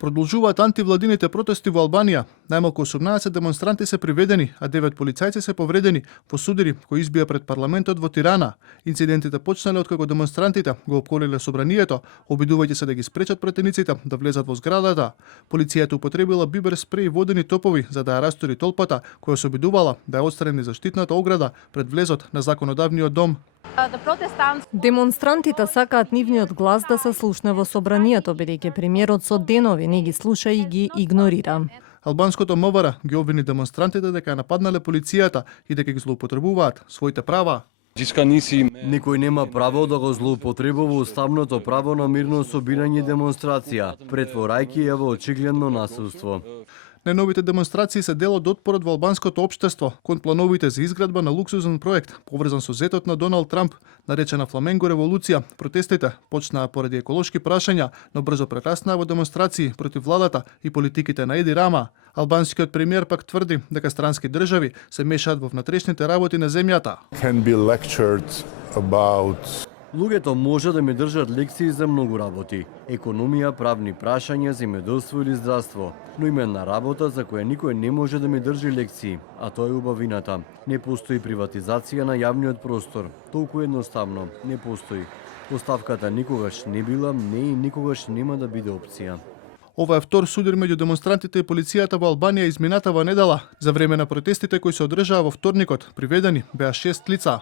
Продолжуваат антивладините протести во Албанија. Најмалку 18 демонстранти се приведени, а 9 полицајци се повредени во судири кои избија пред парламентот во Тирана. Инцидентите почнале откако демонстрантите го опколиле собранието, обидувајќи се да ги спречат претениците да влезат во зградата. Полицијата употребила бибер спреј и водени топови за да ја растури толпата која се обидувала да ја отстрани заштитната ограда пред влезот на законодавниот дом. Демонстрантите сакаат нивниот глас да се слушне во собранието, бидејќи премиерот со денови не ги слуша и ги игнорира. Албанското МВР ги обвини демонстрантите дека нападнале полицијата и дека ги злоупотребуваат своите права. Никој нема право да го злоупотребува уставното право на мирно собирање и демонстрација, претворајќи ја во очигледно насилство. Најновите демонстрации се дел од отпорот во албанското општество кон плановите за изградба на луксузен проект, поврзан со зетот на Доналд Трамп, наречена Фламенго револуција. Протестите почнаа поради еколошки прашања, но брзо прераснаа во демонстрации против владата и политиките на Еди Рама. Албанскиот премиер пак тврди дека странски држави се мешаат во внатрешните работи на земјата. Луѓето може да ми држат лекции за многу работи. Економија, правни прашања, земјоделство или здравство. Но има една работа за која никој не може да ми држи лекции, а тоа е убавината. Не постои приватизација на јавниот простор. Толку едноставно, не постои. Оставката никогаш не била, не и никогаш нема да биде опција. Ова е втор судир меѓу демонстрантите и полицијата во Албанија изминатава недела. За време на протестите кои се одржаа во вторникот, приведени беа 6 лица.